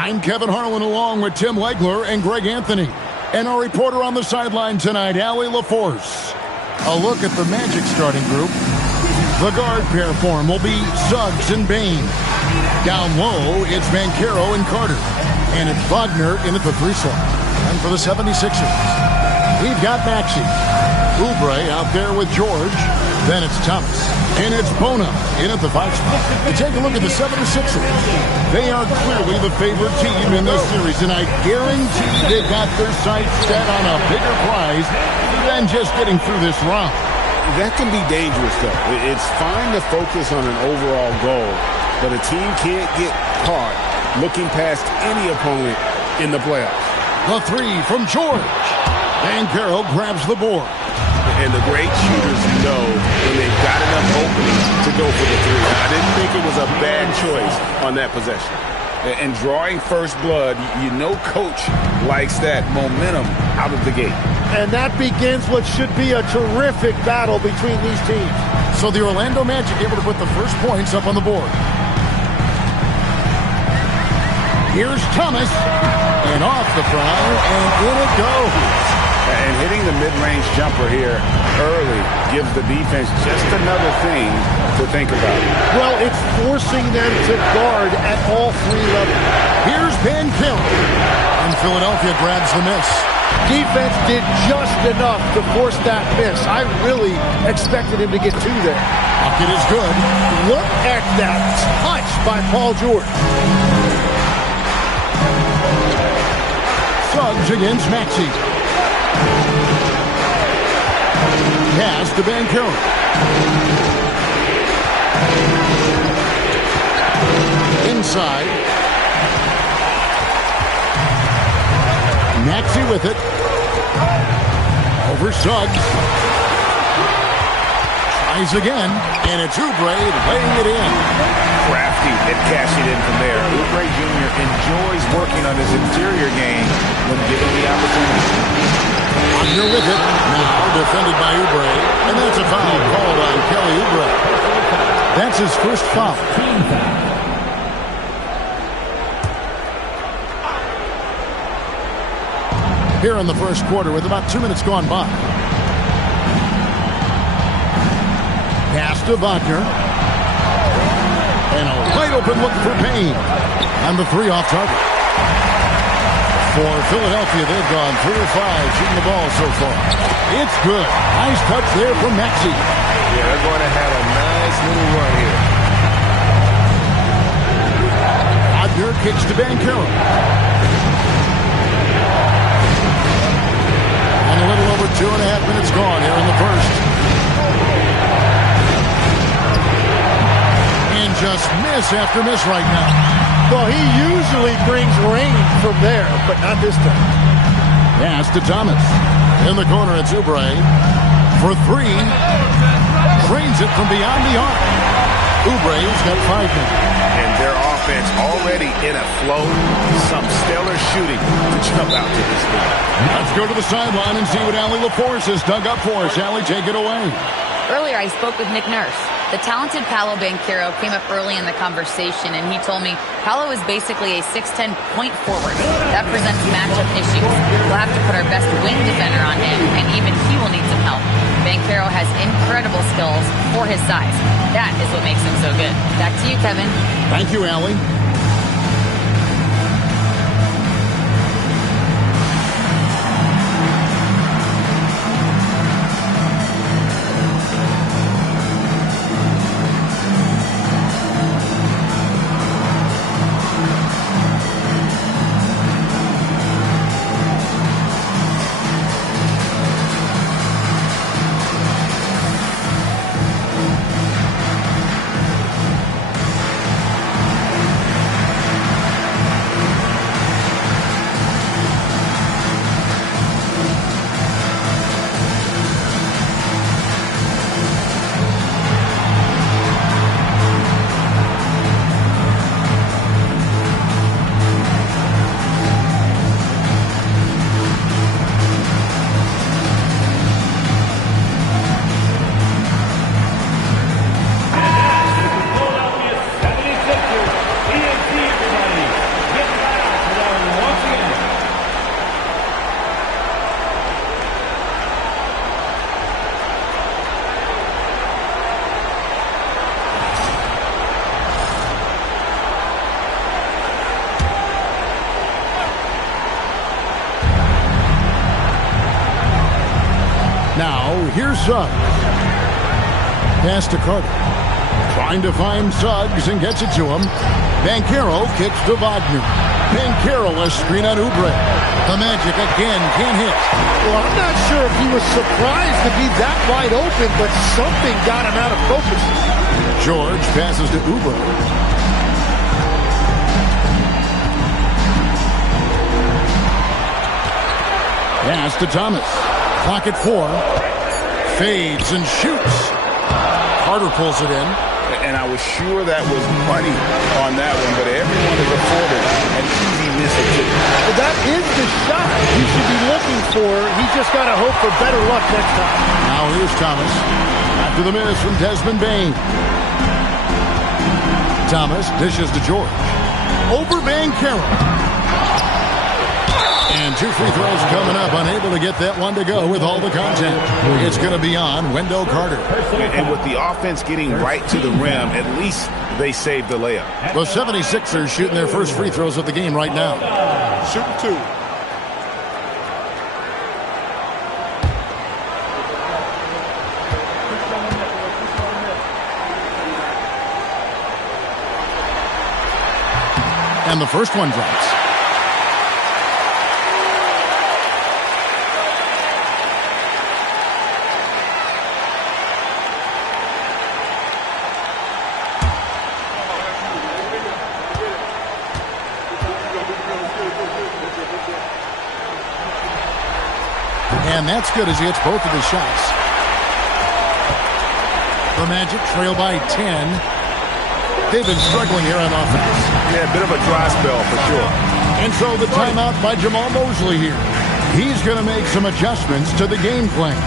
I'm Kevin Harlan along with Tim Legler and Greg Anthony. And our reporter on the sideline tonight, Allie LaForce. A look at the Magic starting group. The guard pair form will be Suggs and Bane. Down low, it's Banchero and Carter. And it's Wagner in at the 3 slot. And for the 76ers, we've got Maxey. Oubre out there with George. Then it's Thomas. And it's Bona in at the 5 spot. And take a look at the 76ers. They are clearly the favorite team in this series, and I guarantee they've got their sights set on a bigger prize than just getting through this round. That can be dangerous, though. It's fine to focus on an overall goal, but a team can't get caught looking past any opponent in the playoffs. The 3 from George. Banchero grabs the board. And the great shooters know when they've got enough openings to go for the 3. I didn't think it was a bad choice on that possession. And drawing first blood, you know coach likes that momentum out of the gate. And that begins what should be a terrific battle between these teams. So the Orlando Magic able to put the first points up on the board. Here's Thomas. And off the front, and in it goes. And hitting the mid-range jumper here early gives the defense just another thing to think about. Well, it's forcing them to guard at all 3 levels. Here's Banchero. And Philadelphia grabs the miss. Defense did just enough to force that miss. I really expected him to get 2 there. Bucket is good. Look at that touch by Paul George. Suggs against Maxey. Pass to Banchero. Inside. Maxey with it. Over Suggs. Tries again. And it's Oubre laying it in. Crafty and cashing it in from there. Oubre Jr. enjoys working on his interior game when given the opportunity. Wagner with it. Now defended by Oubre. And that's a foul called on Kelly Oubre. That's his first foul. Here in the first quarter with about 2 minutes gone by. Pass to Wagner. And a wide open look for Payne. And the 3 off target. For Philadelphia, they've gone 3 of 5 shooting the ball so far. It's good. Nice touch there from Maxey. Yeah, they're going to have a nice little run here. Wagner kicks to Banchero. And a little over 2.5 minutes gone here in the first. And just miss after miss right now. Well, he usually brings rain from there, but not this time. Pass to Thomas. In the corner, it's Oubre. For 3. Drains it from beyond the arc. Oubre's got 5 minutes. And their offense already in a flow. Some stellar shooting to jump out to this league. Let's go to the sideline and see what Allie LaForce has dug up for us. Allie, take it away. Earlier, I spoke with Nick Nurse. The talented Paolo Banchero came up early in the conversation, and he told me Paolo is basically a 6'10" point forward. That presents matchup issues. We'll have to put our best wing defender on him, and even he will need some help. Banchero has incredible skills for his size. That is what makes him so good. Back to you, Kevin. Thank you, Allie. Here's Suggs. Pass to Carter. Trying to find Suggs and gets it to him. Banchero kicks to Wagner. Banchero a screen on Oubre. The Magic again can't hit. Well, I'm not sure if he was surprised to be that wide open, but something got him out of focus. George passes to Oubre. Pass to Thomas. Clock at 4. Fades and shoots. Carter pulls it in. And I was sure that was money on that one, but everyone is afforded an easy miss or two. Well, that is the shot he should be looking for. He just got to hope for better luck next time. Now here's Thomas. After the miss from Desmond Bane. Thomas dishes to George. Over Banchero. And 2 free throws coming up. Unable to get that one to go with all the contact. It's going to be on Wendell Carter. And with the offense getting right to the rim, at least they saved the layup. The 76ers shooting their first free throws of the game right now. Shooting 2. And the first one drops. And that's good as he hits both of his shots. The Magic trail by 10. They've been struggling here on offense. Yeah, a bit of a dry spell for sure. And so the timeout by Jamal Mosley here. He's going to make some adjustments to the game plan.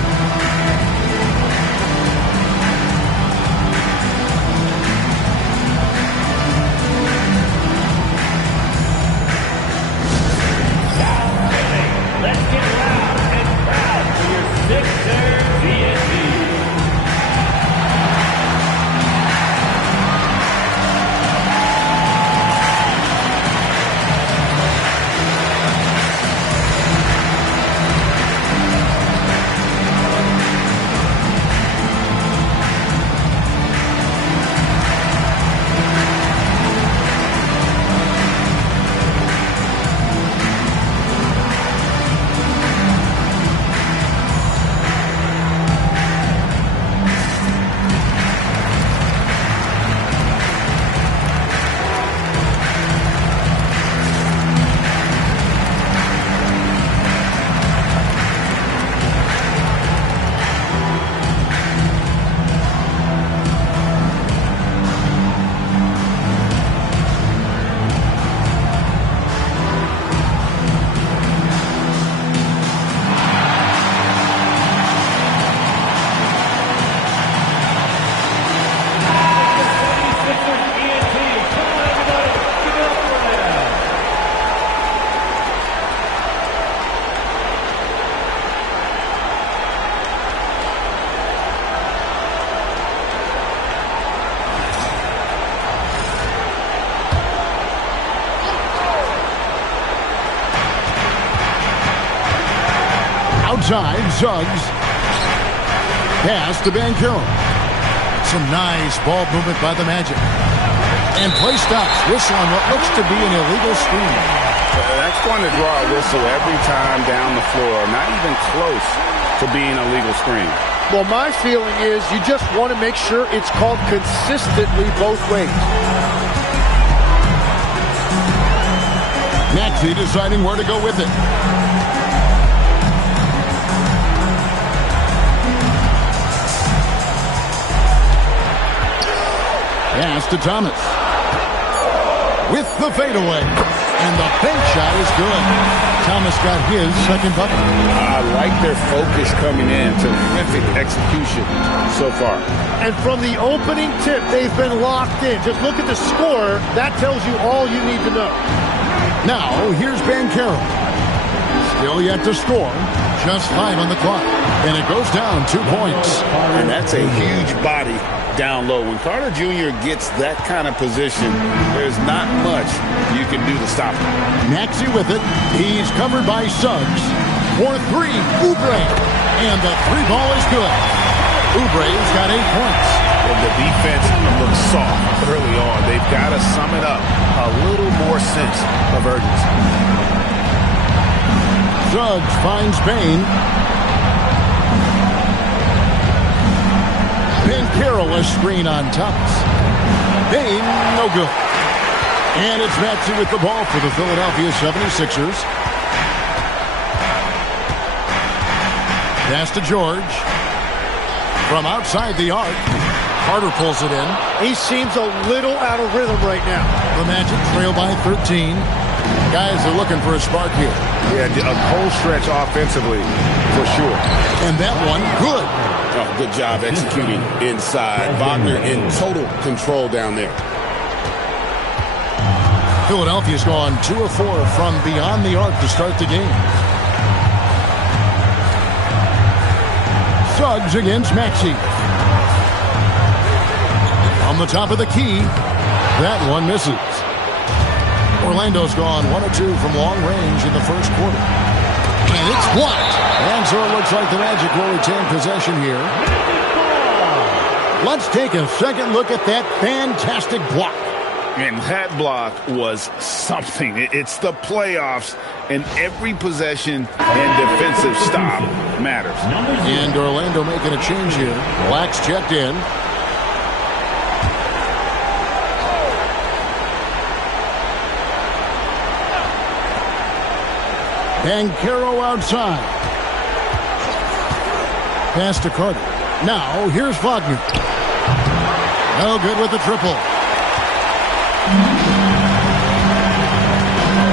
Outside, Suggs. Pass to Banchero. Some nice ball movement by the Magic. And play stops. Whistle on what looks to be an illegal screen. That's going to draw a whistle every time down the floor. Not even close to being a legal screen. Well, my feeling is you just want to make sure it's called consistently both ways. Maxey deciding where to go with it. Pass to Thomas. With the fadeaway. And the bank shot is good. Thomas got his second bucket. I like their focus coming in. Terrific execution so far. And from the opening tip, they've been locked in. Just look at the score. That tells you all you need to know. Now, here's Banchero. Still yet to score. Just 5 on the clock. And it goes down 2 points. And that's a huge body down low. When Carter Jr. gets that kind of position, there's not much you can do to stop him. Maxey with it. He's covered by Suggs. For 3, Oubre. And the three ball is good. Oubre's got 8 points. Well, the defense looks soft early on. They've got to sum it up. A little more sense of urgency. Suggs finds Bane. Banchero a screen on Thomas. Bane, no good. And it's Maxey with the ball for the Philadelphia 76ers. Pass to George. From outside the arc, Carter pulls it in. He seems a little out of rhythm right now. The Magic trail by 13. Guys are looking for a spark here. Yeah, a cold stretch offensively, for sure. And that one, good. Oh, good job executing inside. Wagner in total control down there. Philadelphia's gone 2 of 4 from beyond the arc to start the game. Suggs against Maxey. On the top of the key. That one misses. Orlando's gone 1 of 2 from long range in the first quarter. And it's blocked. And so it looks like the Magic will retain possession here. Let's take a second look at that fantastic block. And that block was something. It's the playoffs, and every possession and defensive stop matters. And Orlando making a change here. Black's checked in. Banchero outside. Pass to Carter. Now, here's Wagner. No good with the triple.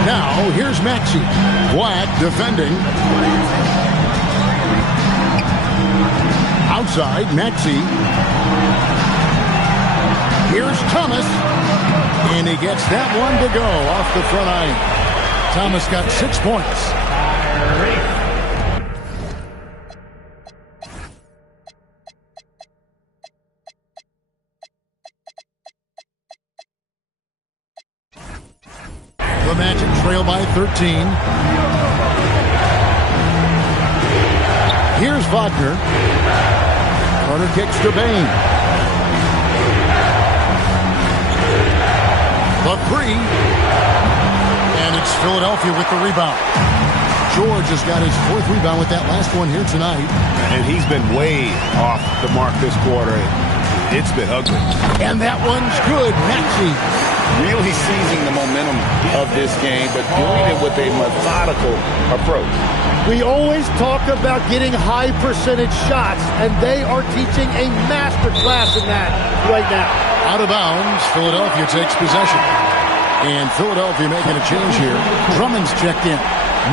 Now, here's Maxey. Black defending. Outside, Maxey. Here's Thomas. And he gets that one to go off the front iron. Thomas got 6 points. The Magic trail by 13. Here's Wagner. Carter kicks to Bane. The three. And it's Philadelphia with the rebound. George has got his 4th rebound with that last one here tonight. And he's been way off the mark this quarter. It's been ugly. And that one's good. Maxey. Really seizing the momentum of this game, but doing it with a methodical approach. We always talk about getting high percentage shots, and they are teaching a master class in that right now. Out of bounds, Philadelphia takes possession. And Philadelphia making a change here. Drummond's checked in.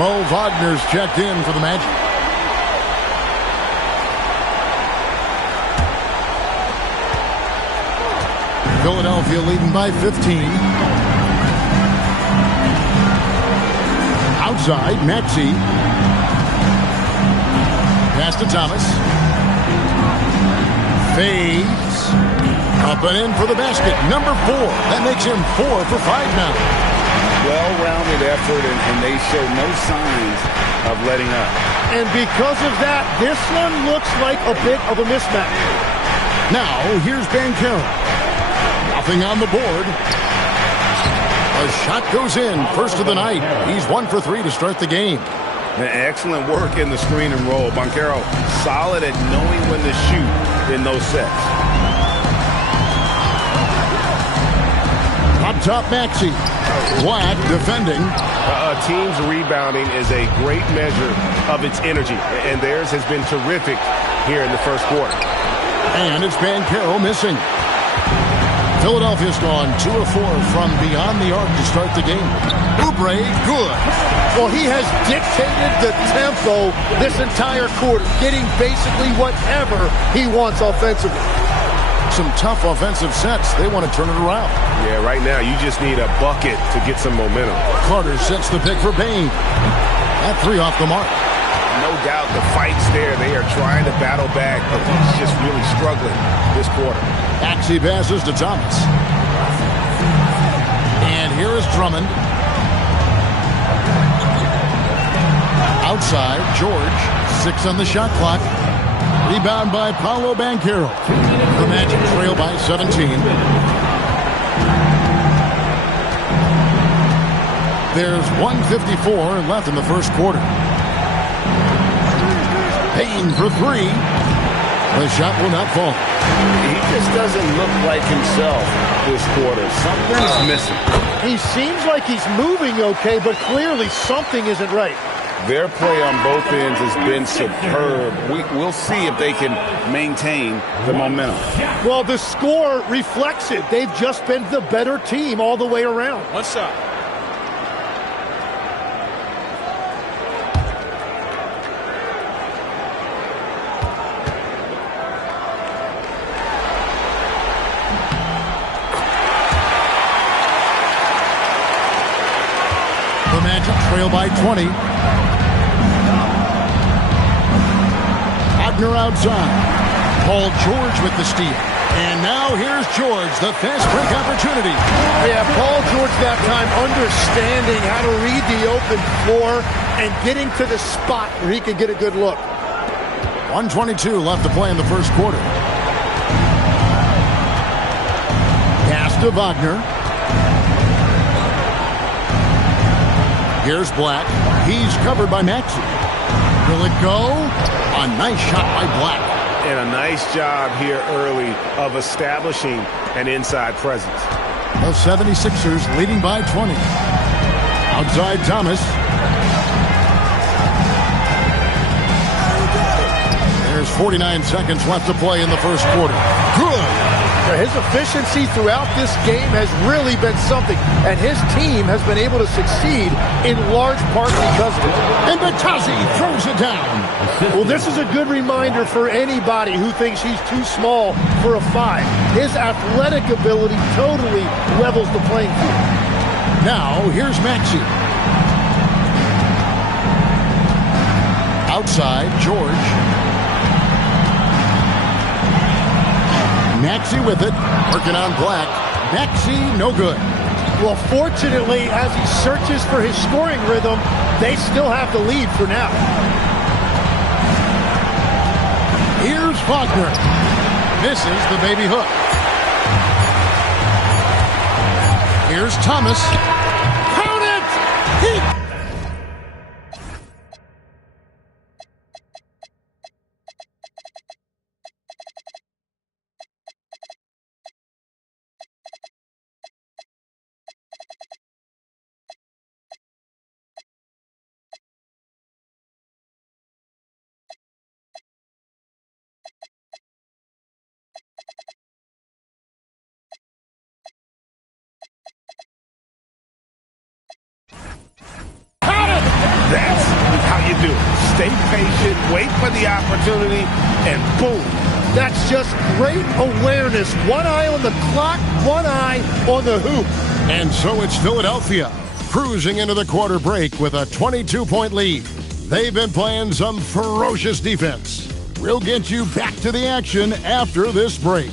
Mo Wagner's checked in for the Magic. Philadelphia leading by 15. Outside, Maxey. Pass to Thomas. Fades. Up and in for the basket. Number 4. That makes him 4 for 5 now. Well-rounded effort, and they show no signs of letting up. And because of that, this one looks like a bit of a mismatch. Now, here's Banchero. Nothing on the board. A shot goes in. First of the night. He's 1 for 3 to start the game. Excellent work in the screen and roll. Banchero solid at knowing when to shoot in those sets. Up top, Maxey. Black defending. A team's rebounding is a great measure of its energy, and theirs has been terrific here in the first quarter. And it's Banchero missing. Philadelphia's gone 2 of 4 from beyond the arc to start the game. Oubre, good. Well, he has dictated the tempo this entire quarter, getting basically whatever he wants offensively. Some tough offensive sets. They want to turn it around. Yeah, right now you just need a bucket to get some momentum. Carter sets the pick for Bane. That 3 off the mark. No doubt the fight's there. They are trying to battle back, but he's just really struggling this quarter. Maxey passes to Thomas. And here is Drummond. Outside, George. 6 on the shot clock. Rebound by Paolo Banchero. The Magic trail by 17. There's 1:54 left in the first quarter. Payne for 3. The shot will not fall. He just doesn't look like himself this quarter. Something's missing. He seems like he's moving okay, but clearly something isn't right. Their play on both ends has been superb. We'll see if they can maintain the momentum. Well, the score reflects it. They've just been the better team all the way around. What's up? The Magic trail by 20. Wagner outside. Paul George with the steal. And now here's George, the fast break opportunity. Yeah, Paul George that time understanding how to read the open floor and getting to the spot where he can get a good look. 1:22 left to play in the first quarter. Pass to Wagner. Here's Black. He's covered by Maxey. Will it go? A nice shot by Black. And a nice job here early of establishing an inside presence. The 76ers leading by 20. Outside Thomas. There's 49 seconds left to play in the first quarter. Good. His efficiency throughout this game has really been something, and his team has been able to succeed in large part because of it. And Batazzi throws it down. Well, this is a good reminder for anybody who thinks he's too small for a 5. His athletic ability totally levels the playing field. Now, here's Maxey. Outside, George. Maxey with it, working on Black. Maxey, no good. Well, fortunately, as he searches for his scoring rhythm, they still have the lead for now. Here's Wagner. Misses the baby hook. Here's Thomas. Count it! That's how you do it. Stay patient, wait for the opportunity, and boom. That's just great awareness. One eye on the clock, one eye on the hoop. And so it's Philadelphia cruising into the quarter break with a 22-point lead. They've been playing some ferocious defense. We'll get you back to the action after this break.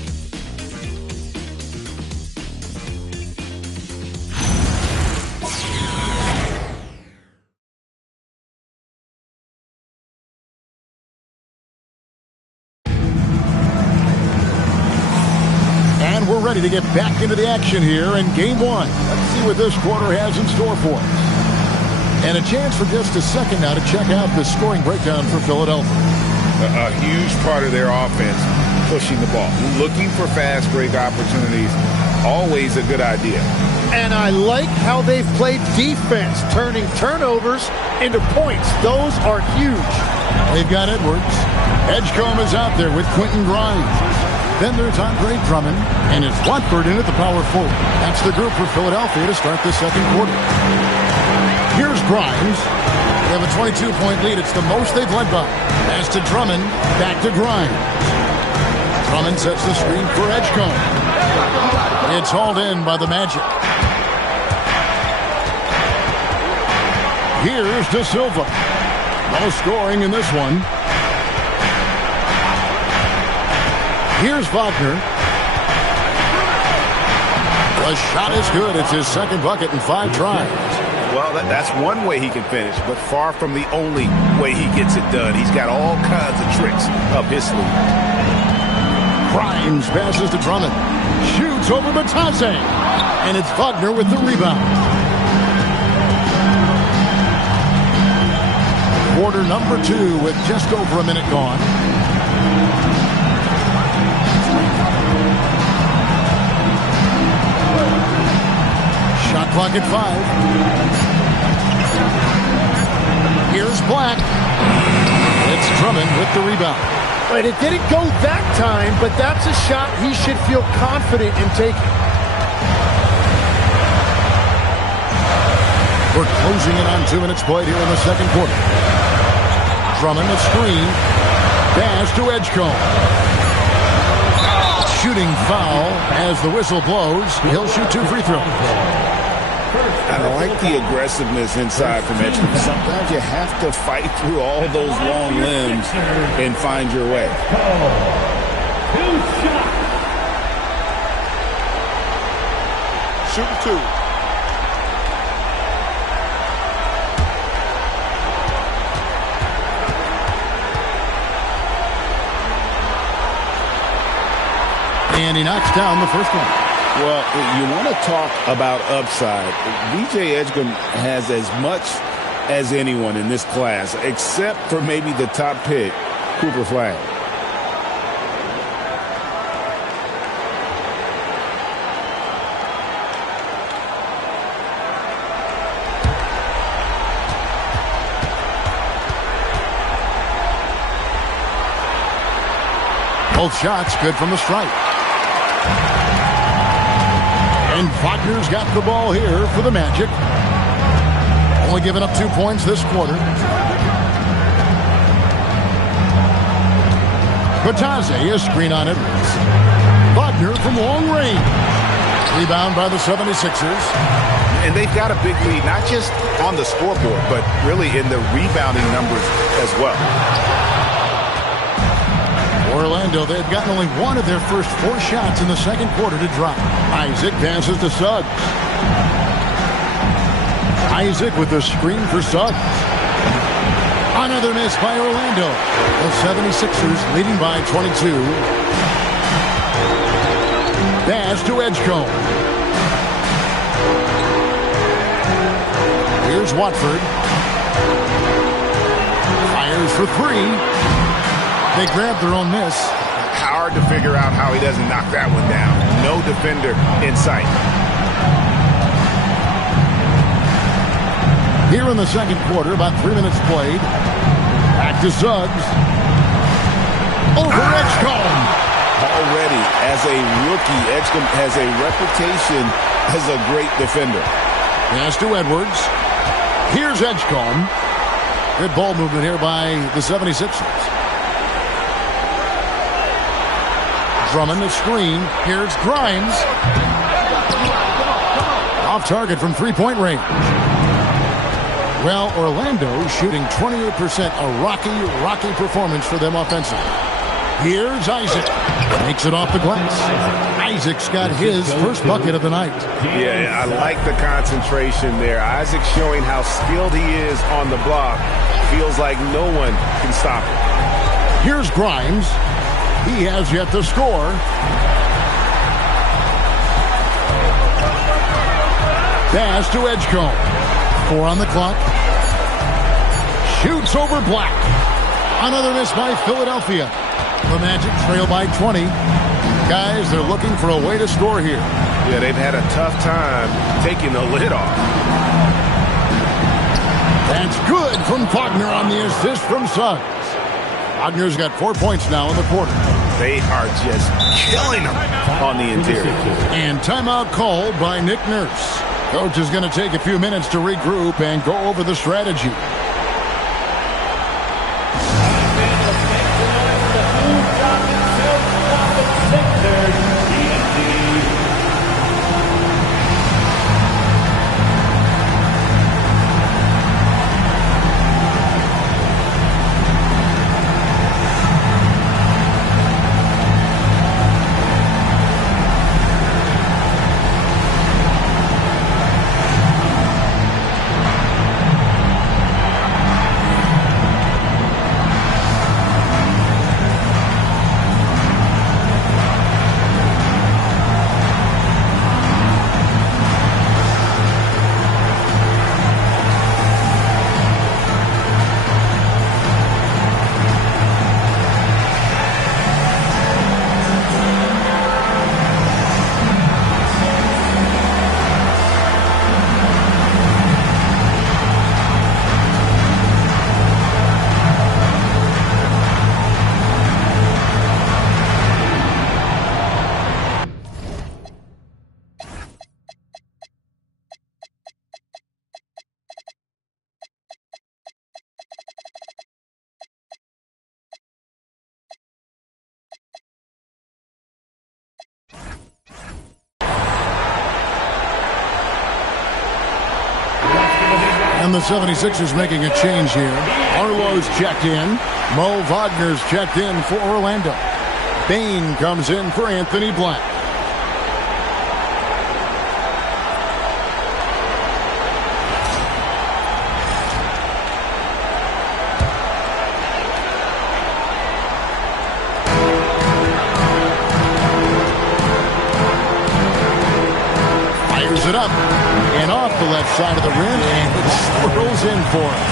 We're ready to get back into the action here in Game 1. Let's see what this quarter has in store for us. And a chance for just a second now to check out the scoring breakdown for Philadelphia. A huge part of their offense, pushing the ball. Looking for fast break opportunities, always a good idea. And I like how they've played defense, turning turnovers into points. Those are huge. They've got Edwards. Edgecombe is out there with Quentin Grimes. Then there's Andre Drummond, and it's Watford in at the power forward. That's the group for Philadelphia to start the second quarter. Here's Grimes. They have a 22-point lead. It's the most they've led by. Pass to Drummond, back to Grimes. Drummond sets the screen for Edgecombe. It's hauled in by the Magic. Here's De Silva. No scoring in this one. Here's Wagner. The shot is good. It's his second bucket in 5 tries. Well, that's one way he can finish, but far from the only way he gets it done. He's got all kinds of tricks up his sleeve. Grimes passes to Drummond. Shoots over Batase. And it's Wagner with the rebound. Quarter number 2 with just over a minute gone. Shot clock at 5. Here's Black. It's Drummond with the rebound. Right, it didn't go that time, but that's a shot he should feel confident in taking. We're closing in on 2 minutes played here in the second quarter. Drummond a screen. Pass to Edgecombe. Shooting foul as the whistle blows. He'll shoot 2 free throws. I like the aggressiveness inside from Edgecombe. Sometimes you have to fight through all those long limbs and find your way. Shooting 2. And he knocks down the first one. Well, you want to talk about upside. VJ Edgecombe has as much as anyone in this class, except for maybe the top pick, Cooper Flag. Both shots good from the stripe. And Wagner's got the ball here for the Magic. Only giving up 2 points this quarter. Batase, a screen on Edwards. Wagner from long range. Rebound by the 76ers. And they've got a big lead, not just on the scoreboard, but really in the rebounding numbers as well. Orlando, they've gotten only one of their first 4 shots in the second quarter to drop. Isaac passes to Suggs. Isaac with the screen for Suggs. Another miss by Orlando. The 76ers leading by 22. Pass to Edgecombe. Here's Watford. Fires for 3. They grab their own miss. Hard to figure out how he doesn't knock that one down. No defender in sight. Here in the second quarter, about 3 minutes played. Back to Suggs. Over Edgecombe. Already, as a rookie, Edgecombe has a reputation as a great defender. Pass to Edwards. Here's Edgecombe. Good ball movement here by the 76ers. Drummond the screen. Here's Grimes. Off target from 3-point range. Well, Orlando shooting 28%. A rocky performance for them offensively. Here's Isaac. Makes it off the glass. Isaac's got his first bucket of the night. Yeah, I like the concentration there. Isaac showing how skilled he is on the block. Feels like no one can stop him. Here's Grimes. He has yet to score. Pass to Edgecombe. 4 on the clock. Shoots over Black. Another miss by Philadelphia. The Magic trail by 20. Guys, they're looking for a way to score here. Yeah, they've had a tough time taking the lid off. That's good from Wagner on the assist from Suggs. Wagner's got 4 points now in the quarter. They are just killing them on the interior. And timeout called by Nick Nurse. Coach is going to take a few minutes to regroup and go over the strategy. And the 76ers making a change here. Arlo's checked in. Mo Wagner's checked in for Orlando. Bane comes in for Anthony Black. Fires it up. And off the left side of the rim, and it swirls in for him.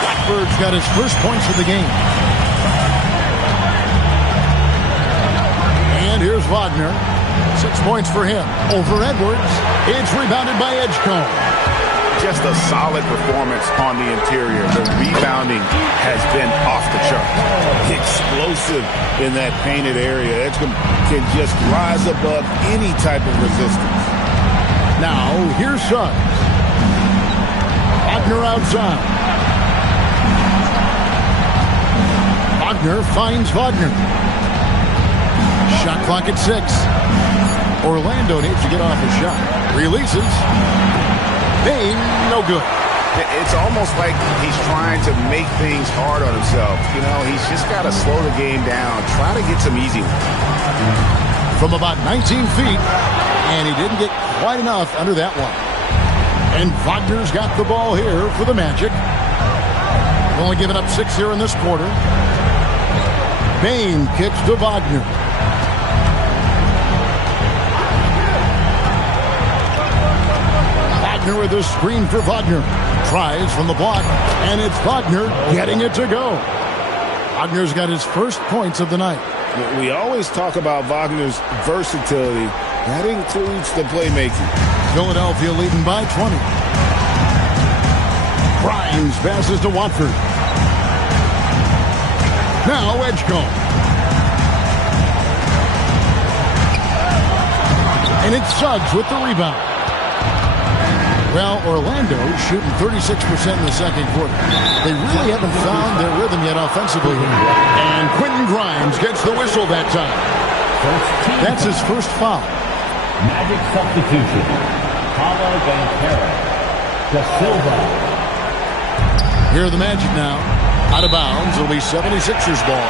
Blackbird's got his first points of the game. And here's Wagner. 6 points for him. Over Edwards. It's rebounded by Edgecombe. Just a solid performance on the interior. The rebounding has been off the chart. Explosive in that painted area. Edgecombe can just rise above any type of resistance. Now, here's Suggs. Wagner outside. Wagner finds Wagner. Shot clock at 6. Orlando needs to get off his shot. Releases. Bane, no good. It's almost like he's trying to make things hard on himself. You know, he's just got to slow the game down. Try to get some easy ones. From about 19 feet, and he didn't get quite enough under that one. And Wagner's got the ball here for the Magic. Only giving up 6 here in this quarter. Bane kicks to Wagner. Wagner with a screen for Wagner. Tries from the block, and it's Wagner getting it to go. Wagner's got his first points of the night. We always talk about Wagner's versatility. That includes the playmaking. Philadelphia leading by 20. Grimes passes to Watford. Now Edgecombe. And it's Suggs with the rebound. Well, Orlando shooting 36% in the second quarter. They really haven't found their rhythm yet offensively. And Quentin Grimes gets the whistle that time. That's his first foul. Magic substitution. Paolo Banchero. Da Silva. Here are the Magic now. Out of bounds. It'll be 76ers ball.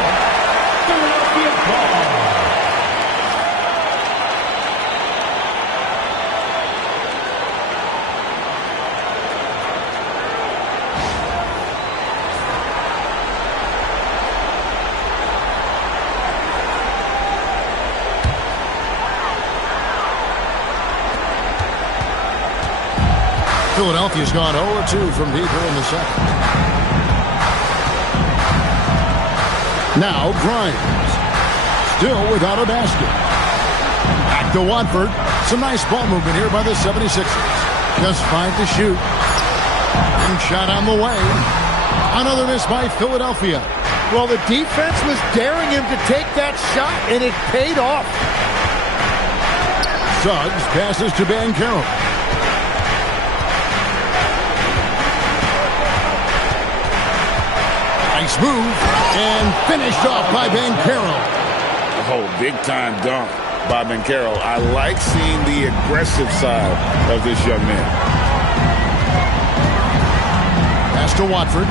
Philadelphia ball. Philadelphia's gone 0-2 from deep here in the second. Now Grimes. Still without a basket. Back to Watford. Some nice ball movement here by the 76ers. Just 5 to shoot. And shot on the way. Another miss by Philadelphia. Well, the defense was daring him to take that shot, and it paid off. Suggs passes to Banchero. Nice move, and finished off by Banchero. Oh, big-time dunk by Banchero. I like seeing the aggressive side of this young man. Pass to Watford.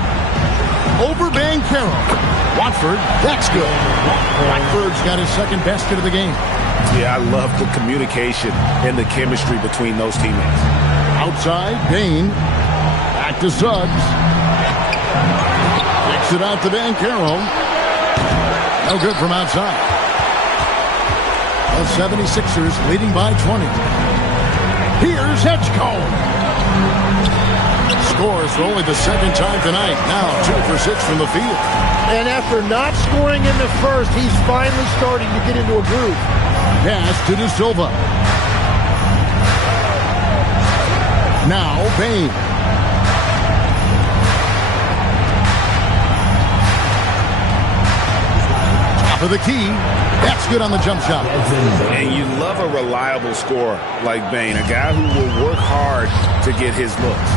Over Banchero. Watford, that's good. Watford's got his second basket of the game. Yeah, I love the communication and the chemistry between those teammates. Outside, Bane. Back to Suggs. Kicks it out to Banchero. No good from outside. The 76ers leading by 20. Here's Edgecombe. Scores for only the second time tonight. Now 2 for 6 from the field. And after not scoring in the first, he's finally starting to get into a groove. Pass to Da Silva. Now Bane. Top of the key. That's good on the jump shot. And you love a reliable scorer like Bane, a guy who will work hard to get his looks.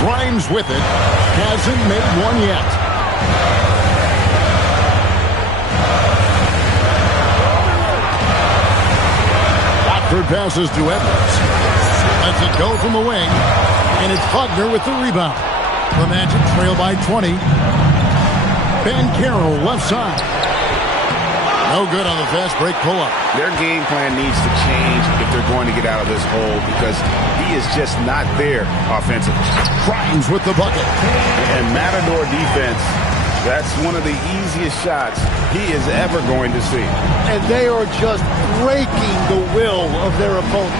Grimes with it. Hasn't made one yet. Watford passes to Edwards. They go from the wing, and it's Wagner with the rebound. The Magic trail by 20. Banchero left side. No good on the fast break pull-up. Their game plan needs to change if they're going to get out of this hole because he is just not there offensively. Grimes with the bucket. And Matador defense, that's one of the easiest shots he is ever going to see. And they are just breaking the will of their opponent.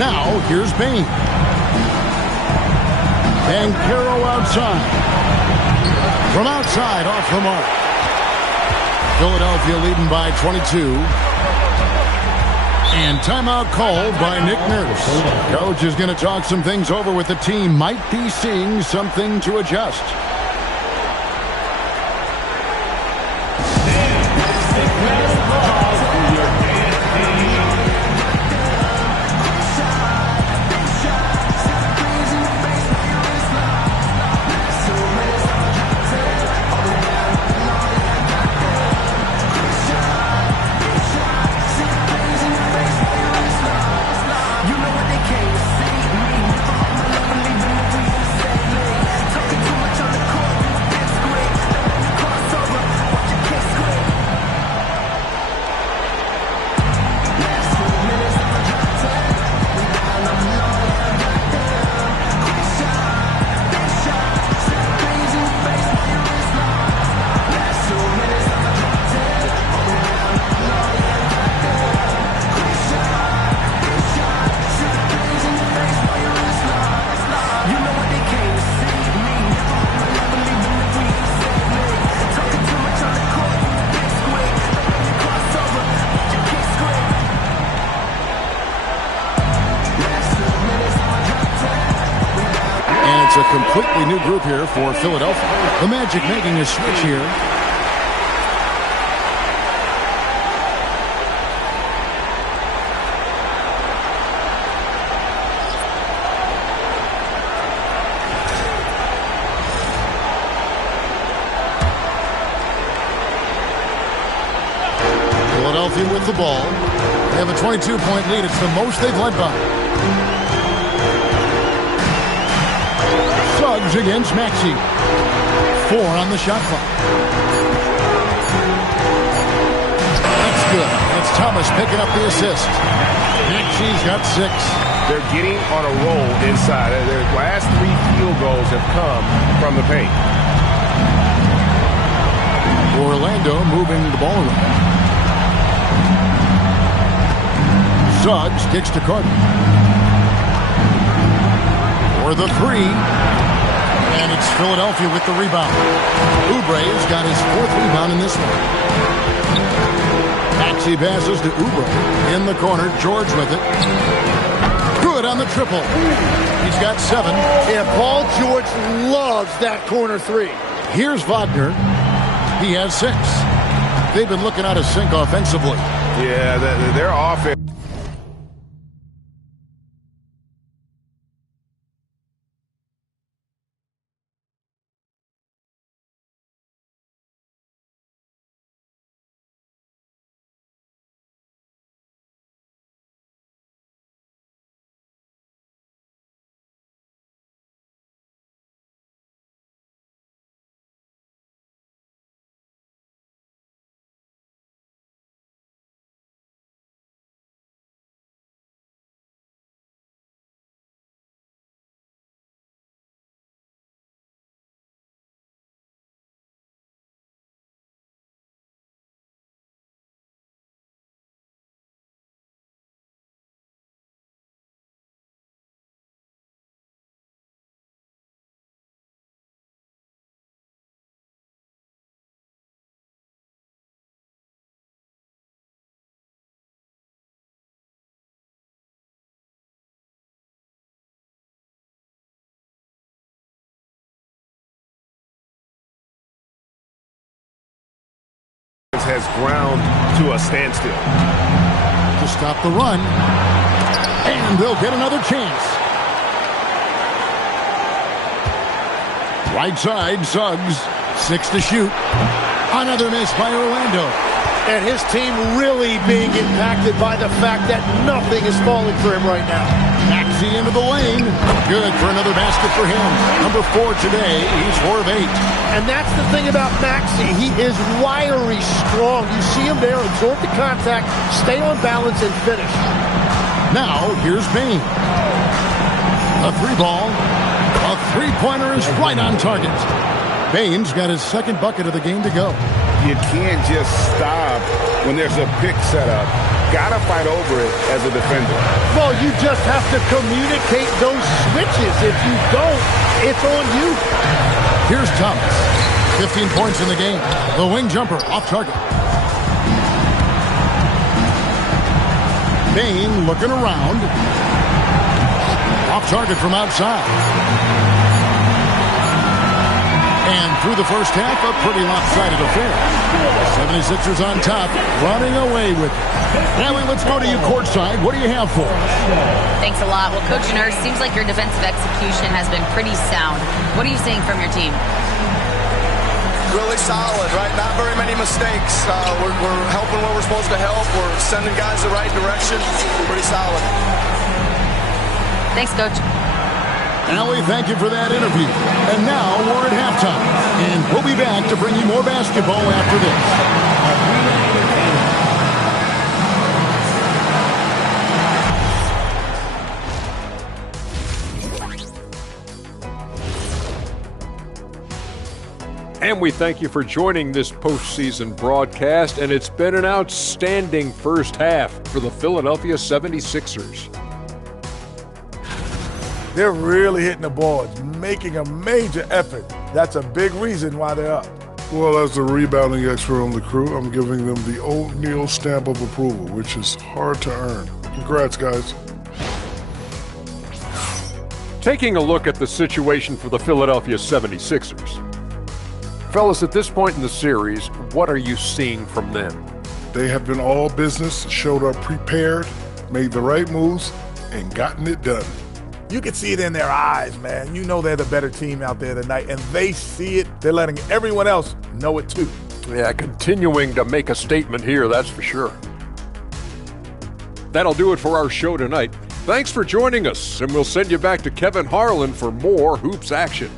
Now, here's Payne. Banchero outside. From outside, off the mark. Philadelphia leading by 22. And timeout called by Nick Nurse. Coach is going to talk some things over with the team. Might be seeing something to adjust. It's a completely new group here for Philadelphia. The Magic making a switch here. Philadelphia with the ball. They have a 22-point lead. It's the most they've led by. Suggs against Maxey. 4 on the shot clock. That's good. It's Thomas picking up the assist. Maxey's got 6. They're getting on a roll inside. Their last 3 field goals have come from the paint. Orlando moving the ball around. Suggs kicks to Carter. For the 3. And it's Philadelphia with the rebound. Oubre's got his 4th rebound in this one. Maxey passes to Oubre. In the corner, George with it. Good on the triple. He's got 7. And Paul George loves that corner 3. Here's Wagner. He has 6. They've been looking out of sync offensively. Yeah, their offense. Has ground to a standstill. To stop the run. And they'll get another chance. Right side, Suggs. 6 to shoot. Another miss by Orlando. And his team really being impacted by the fact that nothing is falling for him right now. Maxey into the lane. Good for another basket for him. Number 4 today. He's 4 of 8. And that's the thing about Maxey. He is wiry strong. You see him there, absorb the contact, stay on balance, and finish. Now, here's Bane. A 3-ball. A 3-pointer is right on target. Bane's got his second bucket of the game to go. You can't just stop when there's a pick set up. Gotta fight over it as a defender. Well, you just have to communicate those switches. If you don't, it's on you. Here's Thomas. 15 points in the game. The wing jumper off target. Bane looking around. Off target from outside. And through the first half, a pretty lopsided affair. 76ers on top, running away with it. Allie, let's go to you courtside. What do you have for us? Thanks a lot. Well, Coach Nurse, seems like your defensive execution has been pretty sound. What are you seeing from your team? Really solid, right? Not very many mistakes. We're helping where we're supposed to help. We're sending guys the right direction. Pretty solid. Thanks, Coach. Allie, thank you for that interview. And now we're at halftime. And we'll be back to bring you more basketball after this. And we thank you for joining this postseason broadcast, and it's been an outstanding first half for the Philadelphia 76ers. They're really hitting the boards, making a major effort. That's a big reason why they're up. Well, as the rebounding expert on the crew, I'm giving them the O'Neal stamp of approval, which is hard to earn. Congrats, guys. Taking a look at the situation for the Philadelphia 76ers. Fellas, at this point in the series, what are you seeing from them? They have been all business, showed up prepared, made the right moves, and gotten it done. You can see it in their eyes, man. You know they're the better team out there tonight, and they see it. They're letting everyone else know it too. Yeah, continuing to make a statement here, that's for sure. That'll do it for our show tonight. Thanks for joining us, and we'll send you back to Kevin Harlan for more Hoops action.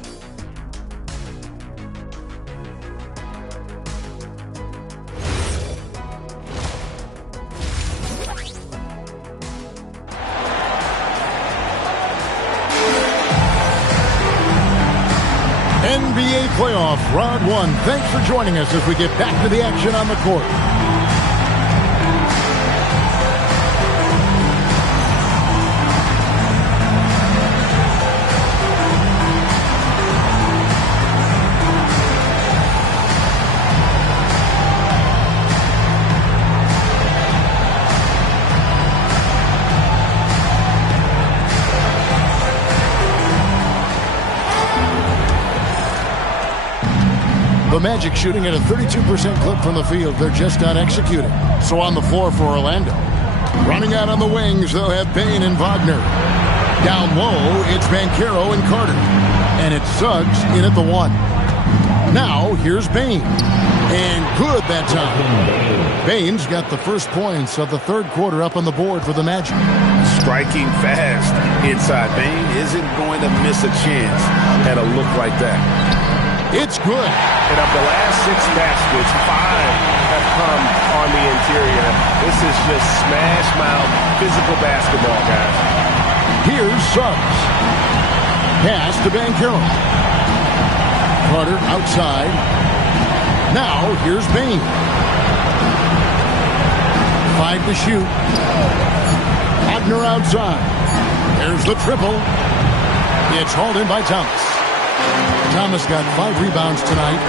NBA playoff, round 1. Thanks for joining us as we get back to the action on the court. The Magic shooting at a 32% clip from the field. They're just not executing. So on the floor for Orlando. Running out on the wings, they'll have Bane and Wagner. Down low, it's Banchero and Carter. And it's Suggs in at the 1. Now, here's Bane. And good that time. Bane's got the first points of the third quarter up on the board for the Magic. Striking fast inside. Bane isn't going to miss a chance at a look like that. It's good. And of the last 6 baskets, 5 have come on the interior. This is just smash mouth physical basketball, guys. Here's Suggs. Pass to Banchero. Carter outside. Now here's Bane. 5 to shoot. Wagner outside. There's the triple. It's hauled in by Thomas. Thomas got 5 rebounds tonight.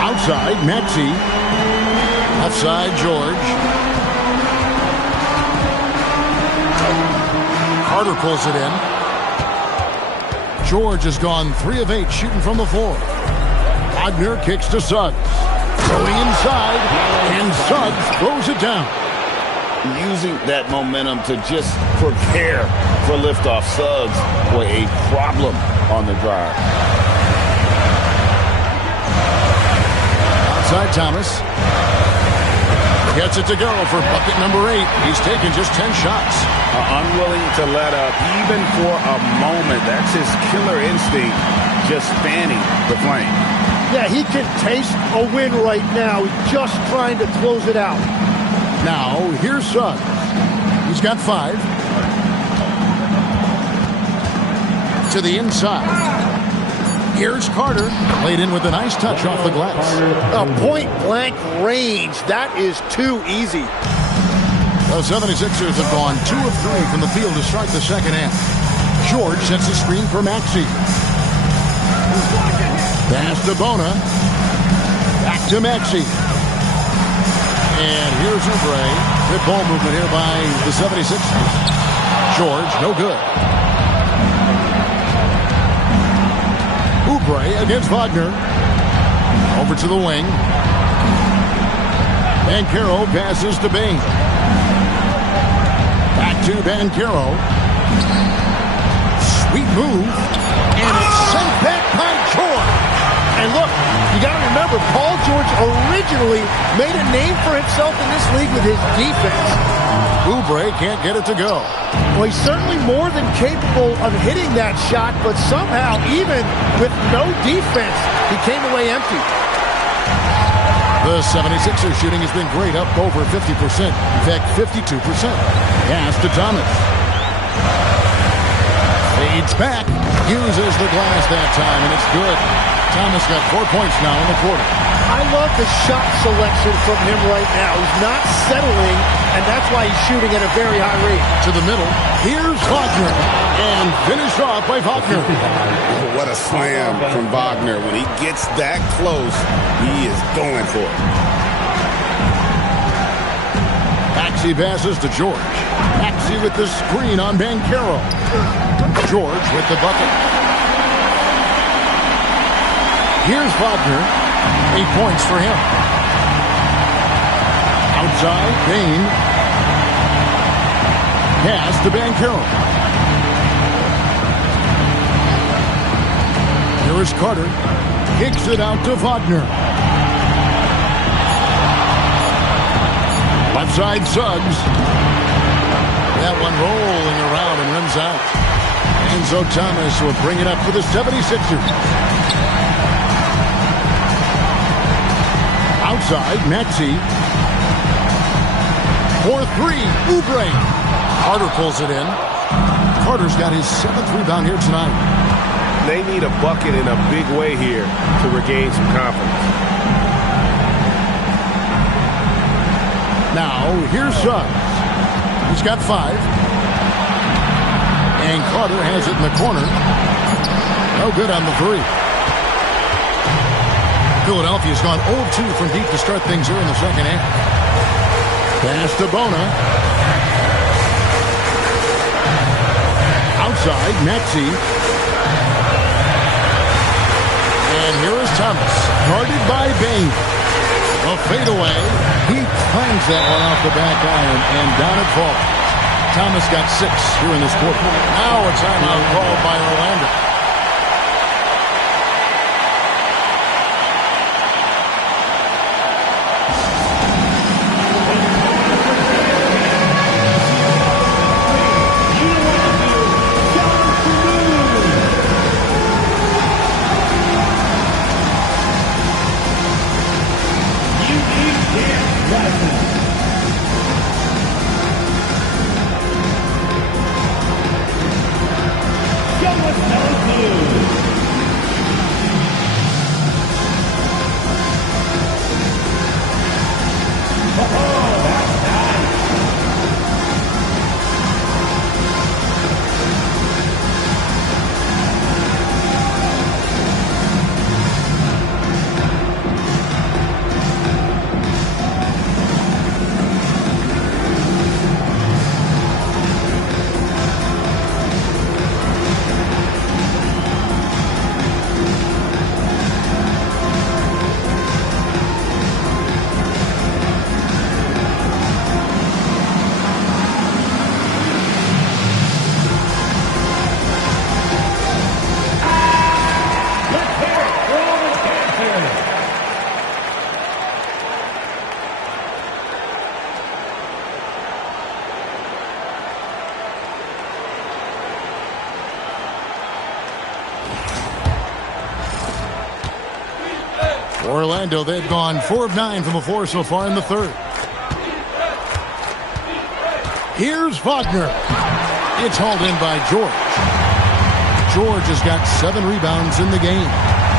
Outside, Maxey. Outside, George. Carter pulls it in. George has gone 3 of 8 shooting from the floor. Wagner kicks to Suggs. Going inside, and Suggs throws it down. Using that momentum to just prepare for liftoff. Suggs, boy, a problem on the drive. Outside Thomas. Gets it to go for bucket number 8. He's taken just 10 shots. Unwilling to let up, even for a moment. That's his killer instinct, just fanning the flame. Yeah, he can taste a win right now. He's just trying to close it out. Now, here's Suggs. He's got 5. To the inside. Here's Carter. Played in with a nice touch off the glass. A point-blank range. That is too easy. The 76ers have gone 2 of 3 from the field to start the second half. George sets the screen for Maxey. Pass to Bona. Back to Maxey. And here's Oubre. Good ball movement here by the 76ers. George, no good. Oubre against Wagner. Over to the wing. Banchero passes to Bane. Back to Banchero. Sweet move. And it's sent back by George. And look, you got to remember, Paul George originally made a name for himself in this league with his defense. Oubre can't get it to go. Well, he's certainly more than capable of hitting that shot, but somehow, even with no defense, he came away empty. The 76ers shooting has been great, up over 50%. In fact, 52%. Pass to Thomas. Fades back. Uses the glass that time, and it's good. Thomas got 4 points now in the quarter. I love the shot selection from him right now. He's not settling, and that's why he's shooting at a very high rate. To the middle. Here's Wagner. And finished off by Wagner. What a slam from Wagner. When he gets that close, he is going for it. Maxey passes to George. Maxey with the screen on Banchero. George with the bucket. Here's Wagner. 8 points for him. Outside, Bane. Pass to Banchero. Here is Carter. Kicks it out to Wagner. Left side, Suggs. That one rolling around and runs out. Enzo Thomas will bring it up for the 76ers. Outside, Maxey. For 3, Oubre. Carter pulls it in. Carter's got his 7th rebound here tonight. They need a bucket in a big way here to regain some confidence. Now, here's Suggs. He's got 5. And Carter has it in the corner. No good on the 3. Philadelphia's gone 0-2 from deep to start things here in the second half. Pass to Bona. Outside, Maxey. And here is Thomas, guarded by Bane. A fadeaway. He clangs that one off the back iron, and down it falls. Thomas got 6 here in this quarter. Now a timeout called by Orlando. Orlando, they've gone 4 of 9 from the floor so far in the third. Here's Wagner. It's hauled in by George. George has got 7 rebounds in the game.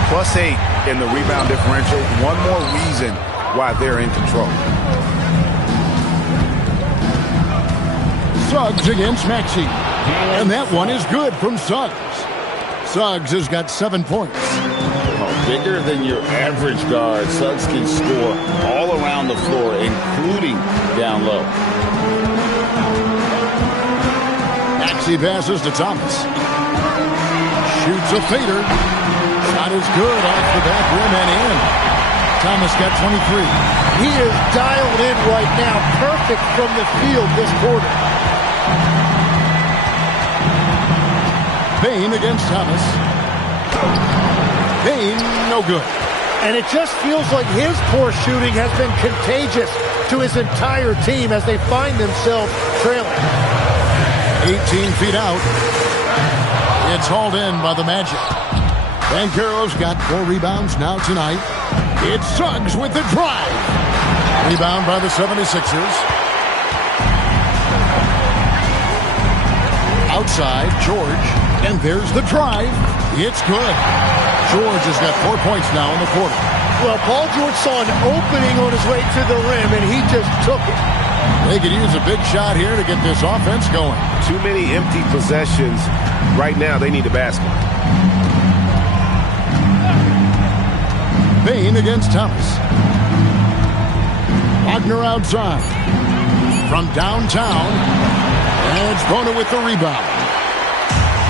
+8 in the rebound differential. One more reason why they're in control. Suggs against Maxey. And that one is good from Suggs. Suggs has got 7 points. Bigger than your average guard, Suggs can score all around the floor, including down low. Maxey passes to Thomas. Shoots a fader. Shot is good off the back rim and in. Thomas got 23. He is dialed in right now. Perfect from the field this quarter. Payne against Thomas. Payne, no good. And it just feels like his poor shooting has been contagious to his entire team as they find themselves trailing. 18 feet out. It's hauled in by the Magic. Banchero's got 4 rebounds now tonight. It's Suggs with the drive. Rebound by the 76ers. Outside, George. And there's the drive. It's good. George has got 4 points now in the quarter. Well, Paul George saw an opening on his way to the rim, and he just took it. They could use a big shot here to get this offense going. Too many empty possessions. Right now, they need a basket. Payne against Thomas. Wagner outside. From downtown. Edge Bona with the rebound.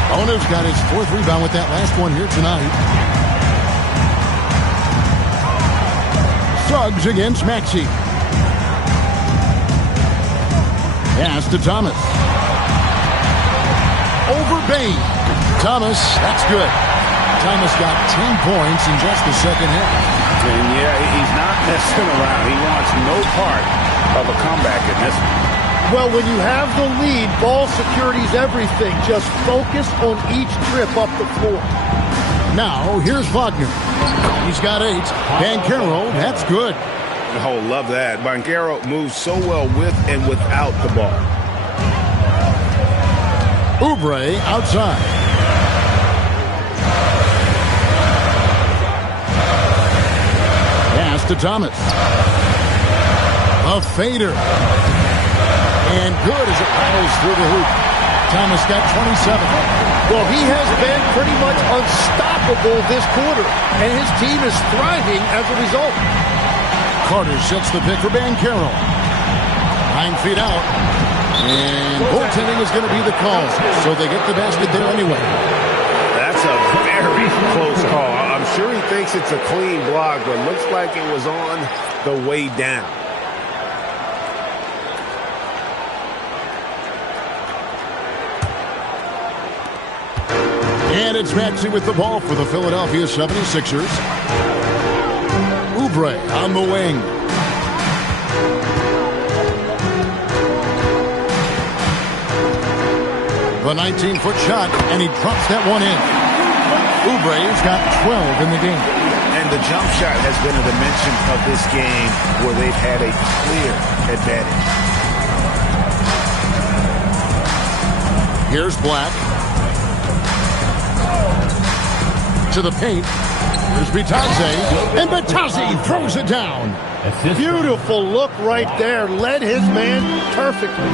Bona's got his 4th rebound with that last one here tonight. Suggs against Maxey. Pass to Thomas. Over Payne. Thomas, that's good. Thomas got 10 points in just the second half. And yeah, he's not messing around. He wants no part of a comeback in this one. Well, when you have the lead, ball security is everything. Just focus on each trip up the floor. Now, here's Wagner. He's got 8. Banchero, that's good. Oh, love that. Banchero moves so well with and without the ball. Oubre outside. Pass to Thomas. A fader. And good as it rattles through the hoop. Thomas got 27. Well, he has been pretty much unstoppable this quarter, and his team is thriving as a result. Carter sets the pick for Banchero. 9 feet out. And goaltending is going to be the call, so they get the basket there anyway. That's a very close call. I'm sure he thinks it's a clean block, but looks like it was on the way down. And it's Maxey with the ball for the Philadelphia 76ers. Oubre on the wing. The 19-foot shot, and he drops that one in. Oubre's got 12 in the game. And the jump shot has been a dimension of this game where they've had a clear advantage. Here's Black. To the paint. Here's Bitadze. And Bitadze throws it down. Beautiful look right there. Led his man perfectly.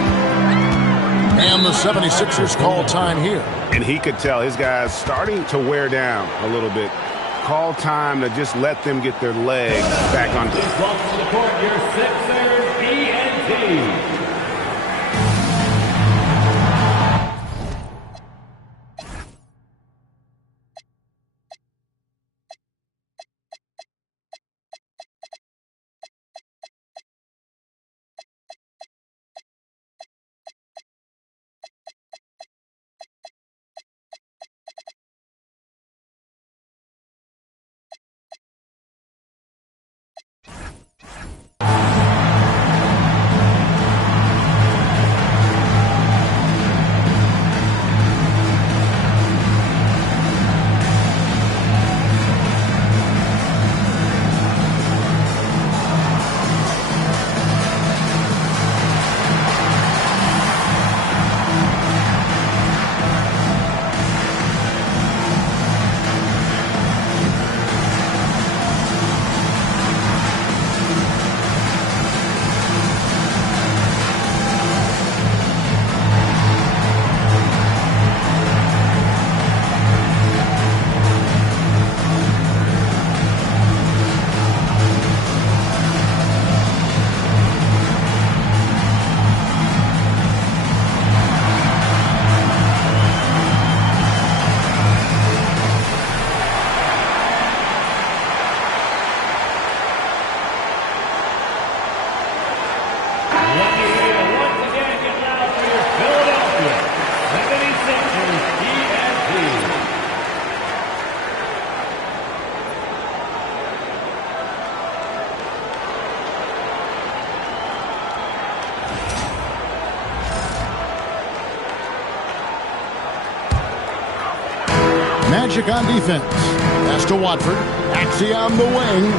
And the 76ers call time here. And he could tell his guys starting to wear down a little bit. Call time to just let them get their legs back on. Welcome to the court, your Sixers, ENT. Magic on defense. Pass to Watford. Maxey on the wing.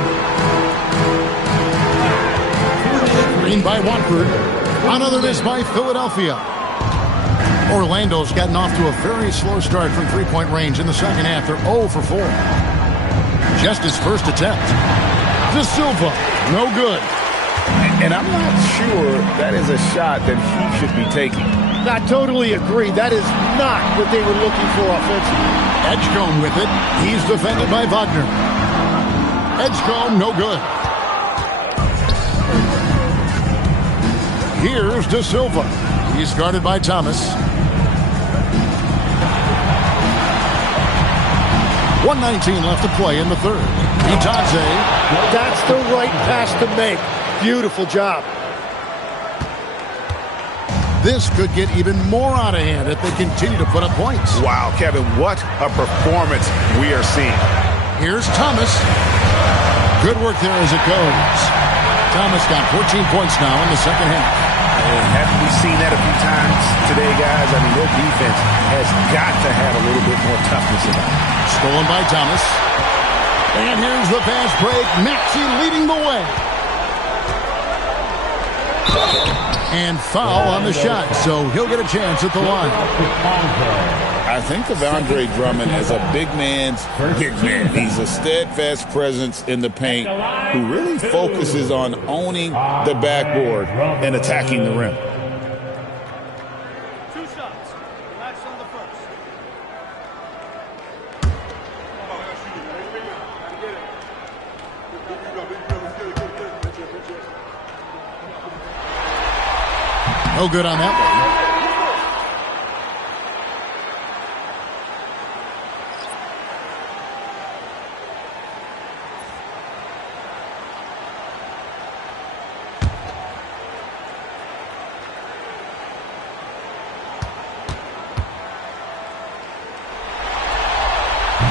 Green by Watford. Another miss by Philadelphia. Orlando's gotten off to a very slow start from three-point range in the second half. They're 0 for 4. Just his first attempt. De Silva, no good. And I'm not sure that is a shot that he should be taking. I totally agree. That is not what they were looking for offensively. Edgecombe with it. He's defended by Wagner. Edgecombe, no good. Here's De Silva. He's guarded by Thomas. 1:19 left to play in the third. Itaze. That's the right pass to make. Beautiful job. This could get even more out of hand if they continue to put up points. Wow, Kevin, what a performance we are seeing. Here's Thomas. Good work there as it goes. Thomas got 14 points now in the second half. And haven't we seen that a few times today, guys? I mean, their defense has got to have a little bit more toughness about it. Stolen by Thomas. And here's the fast break. Maxey leading the way. And foul on the shot, so he'll get a chance at the line. I think of Andre Drummond as a big man's big man. He's a steadfast presence in the paint who really focuses on owning the backboard and attacking the rim. 2 shots. Relax on the first. No good on that one.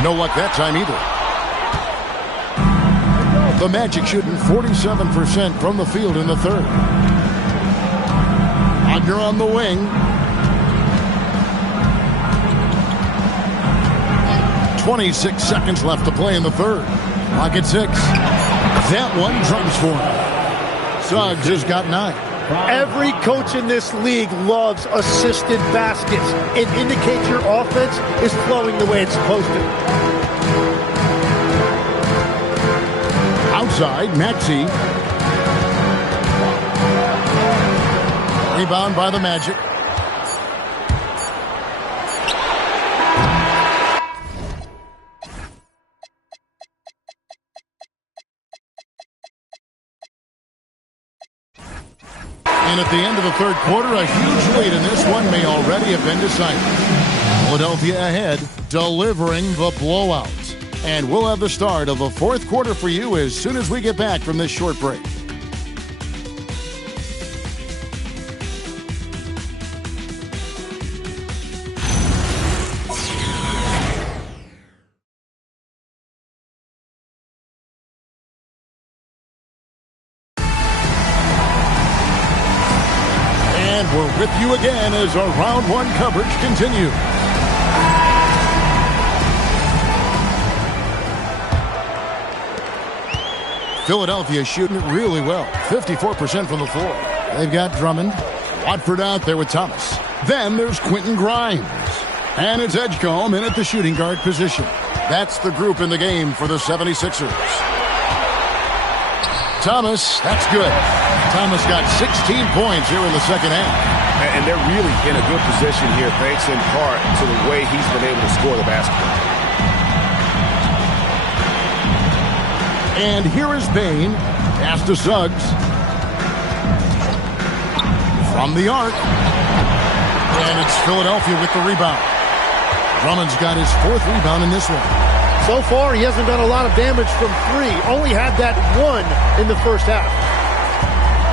No luck that time either. The Magic shooting 47% from the field in the third. Wagner on the wing. 26 seconds left to play in the third. Clock at 6. That one drums for him. Suggs has got 9. Every coach in this league loves assisted baskets. It indicates your offense is flowing the way it's supposed to. Outside, Maxey. Rebound by the Magic. And at the end of the third quarter, a huge lead in this one may already have been decided. Philadelphia ahead, delivering the blowout. And we'll have the start of the fourth quarter for you as soon as we get back from this short break. We're with you again as our round one coverage continues. Philadelphia shooting it really well. 54% from the floor. They've got Drummond. Watford out there with Thomas. Then there's Quentin Grimes. And it's Edgecombe in at the shooting guard position. That's the group in the game for the 76ers. Thomas, that's good. Thomas got 16 points here in the second half. And they're really in a good position here, thanks in part to the way he's been able to score the basketball. And here is Bane. Pass to Suggs. From the arc. And it's Philadelphia with the rebound. Drummond's got his 4th rebound in this one. So far, he hasn't done a lot of damage from 3. Only had that 1 in the first half.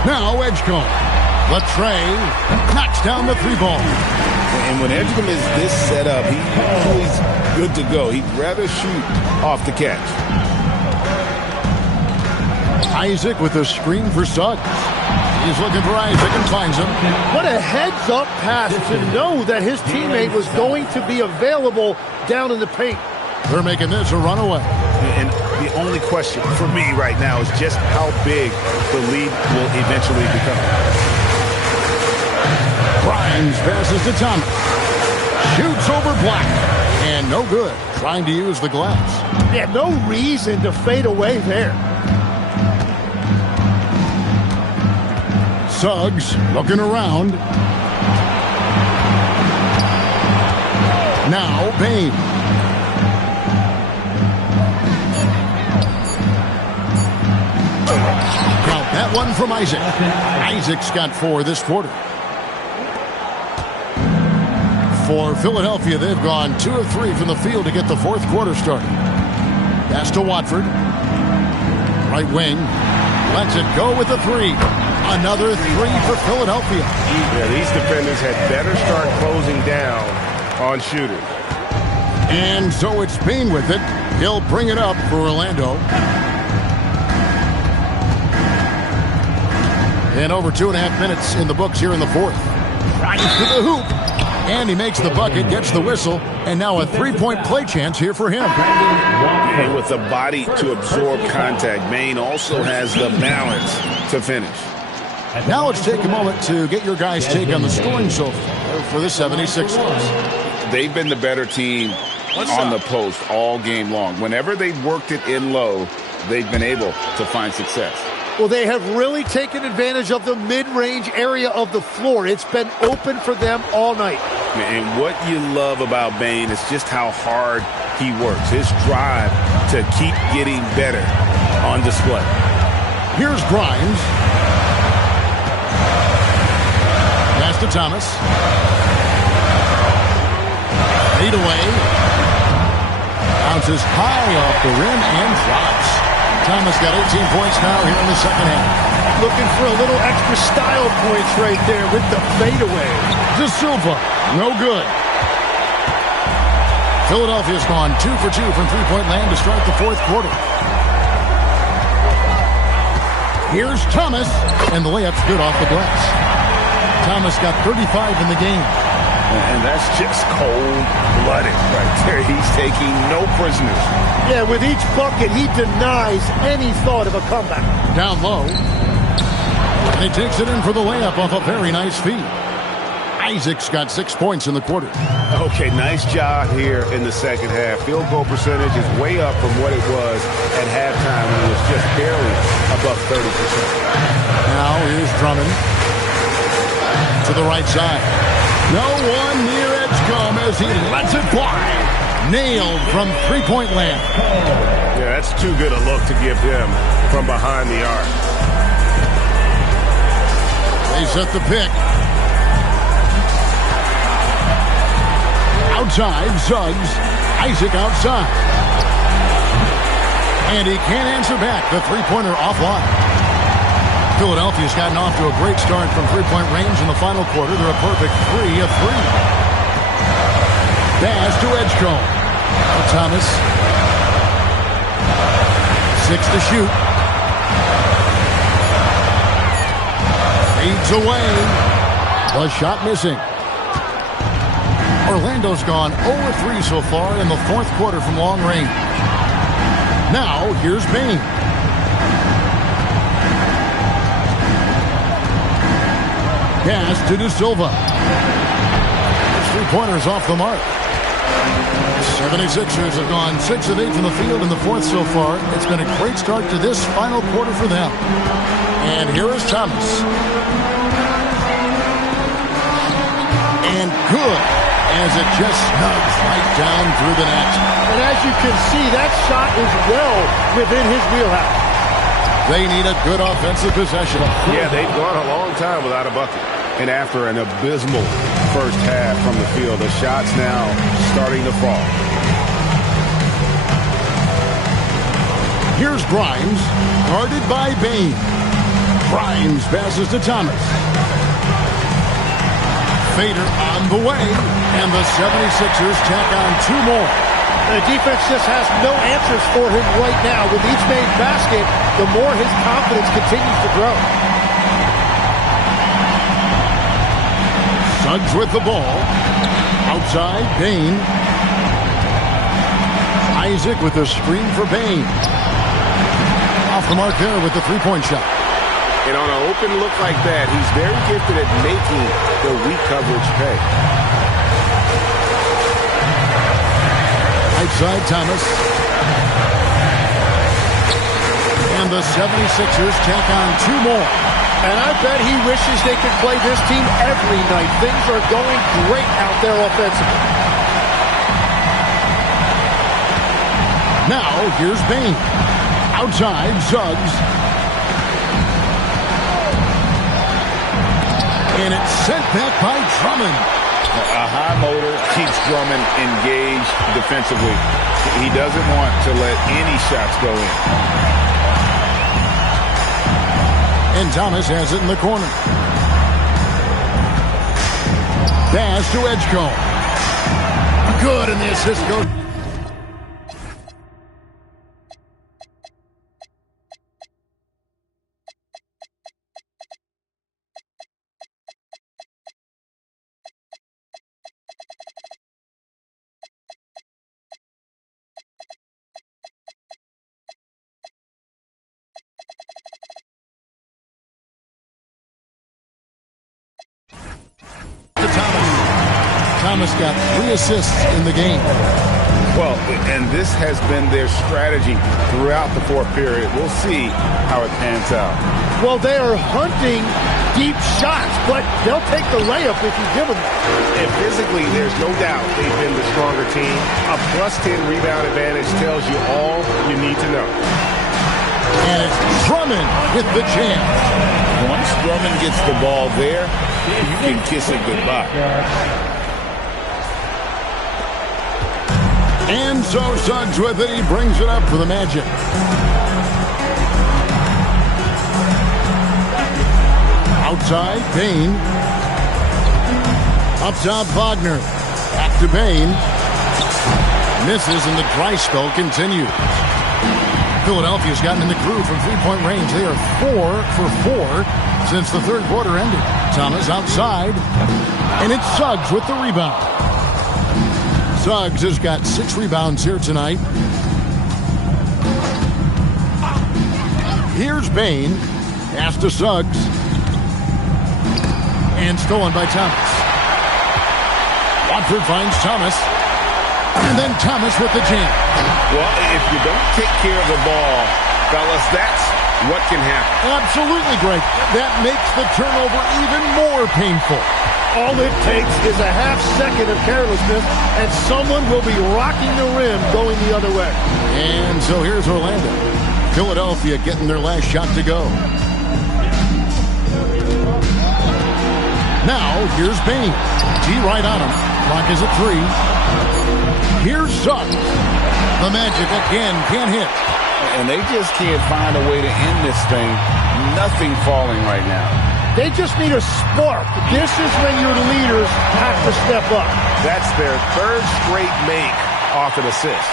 Now Edgecombe. Latrey knocks down the 3-ball. And when Edgecombe is this set up, he's always good to go. He'd rather shoot off the catch. Isaac with a screen for Suggs. He's looking for Isaac and finds him. What a heads-up pass to know that his teammate was going to be available down in the paint. They're making this a runaway. And the only question for me right now is just how big the lead will eventually become. Grimes passes to Thomas. Shoots over Black. And no good. Trying to use the glass. Yeah, no reason to fade away there. Suggs looking around. Now Bane. Count that one from Isaac. Isaac's got 4 this quarter. For Philadelphia, they've gone 2 of 3 from the field to get the fourth quarter started. Pass to Watford. Right wing. Lets it go with the 3. Another 3 for Philadelphia. Yeah, these defenders had better start closing down on shooters. And so it's Bane with it. He'll bring it up for Orlando. And over 2.5 minutes in the books here in the fourth. Right to the hoop. And he makes the bucket, gets the whistle, and now a 3-point play chance here for him. And with the body to absorb contact, Bane also has the balance to finish. Now let's take a moment to get your guys' take on the scoring so far for the 76ers. They've been the better team on the post all game long. Whenever they've worked it in low, they've been able to find success. Well, they have really taken advantage of the mid-range area of the floor. It's been open for them all night. And what you love about Bane is just how hard he works. His drive to keep getting better on display. Here's Grimes. Pass to Thomas. Fade away. Bounces high off the rim and drops. Thomas got 18 points now here in the second half. Looking for a little extra style points right there with the fadeaway. De Silva, no good. Philadelphia's gone 2 for 2 from three-point land to start the fourth quarter. Here's Thomas, and the layup's good off the glass. Thomas got 35 in the game. And that's just cold-blooded right there. He's taking no prisoners. Yeah, with each bucket, he denies any thought of a comeback. Down low. And he takes it in for the layup off a very nice feed. Isaac's got 6 points in the quarter. Okay, nice job here in the second half. Field goal percentage is way up from what it was at halftime when it was just barely above 30%. Now here's Drummond. To the right side. No one near Edgecombe as he lets it fly. Nailed from three-point land. Yeah, that's too good a look to give him from behind the arc. They set the pick. Outside, Suggs. Isaac outside. And he can't answer back. The three-pointer offline. Philadelphia's gotten off to a great start from three-point range in the final quarter. They're a perfect 3 of 3. Pass to Edgecombe. Thomas. 6 to shoot. Fades away. The shot missing. Orlando's gone 0-3 so far in the fourth quarter from long range. Now, here's Bane. Pass to De Silva. His three-pointer's off the mark. 76ers have gone 6 of 8 from the field in the fourth so far. It's been a great start to this final quarter for them. And here is Thomas. And good, as it just snugs right down through the net. And as you can see, that shot is well within his wheelhouse. They need a good offensive possession. Yeah, they've gone a long time without a bucket. And after an abysmal first half from the field, the shots now starting to fall. Here's Grimes, guarded by Bane. Grimes passes to Thomas. Fader on the way, and the 76ers tack on 2 more. The defense just has no answers for him right now. With each made basket, the more his confidence continues to grow. Suggs with the ball. Outside, Bane. Isaac with a screen for Bane. Off the mark there with the three-point shot. And on an open look like that, he's very gifted at making the weak coverage pay. Right side, Thomas. And the 76ers tack on two more. And I bet he wishes they could play this team every night. Things are going great out there offensively. Now, here's Bane. Outside, Suggs. And it's sent back by Drummond. A high motor keeps Drummond engaged defensively. He doesn't want to let any shots go in. And Thomas has it in the corner. Pass to Edgecombe. Good, and the assist goes. Thomas got 3 assists in the game. Well, and this has been their strategy throughout the fourth period. We'll see how it pans out. Well, they are hunting deep shots, but they'll take the layup if you give them that. And physically, there's no doubt they've been the stronger team. A +10 rebound advantage tells you all you need to know. And it's Drummond with the jam. Once Drummond gets the ball there, you can kiss it goodbye. And so Suggs with it. He brings it up for the Magic. Outside, Bane. Up top, Wagner. Back to Bane. Misses, and the dry spell continues. Philadelphia's gotten in the groove from three-point range. They are 4 for 4 since the third quarter ended. Thomas outside. And it's Suggs with the rebound. Suggs has got 6 rebounds here tonight. Here's Bane. Pass to Suggs. And stolen by Thomas. Watford finds Thomas. And then Thomas with the jam. Well, if you don't take care of the ball, fellas, that's what can happen. Absolutely, Greg. That makes the turnover even more painful. All it takes is a half second of carelessness, and someone will be rocking the rim going the other way. And so here's Orlando. Philadelphia getting their last shot to go. Now, here's Bane. T right on him. Clock is at 3. Here's Suggs. The Magic again can't hit. And they just can't find a way to end this thing. Nothing falling right now. They just need a spark. This is when your leaders have to step up. That's their 3rd straight make off an assist.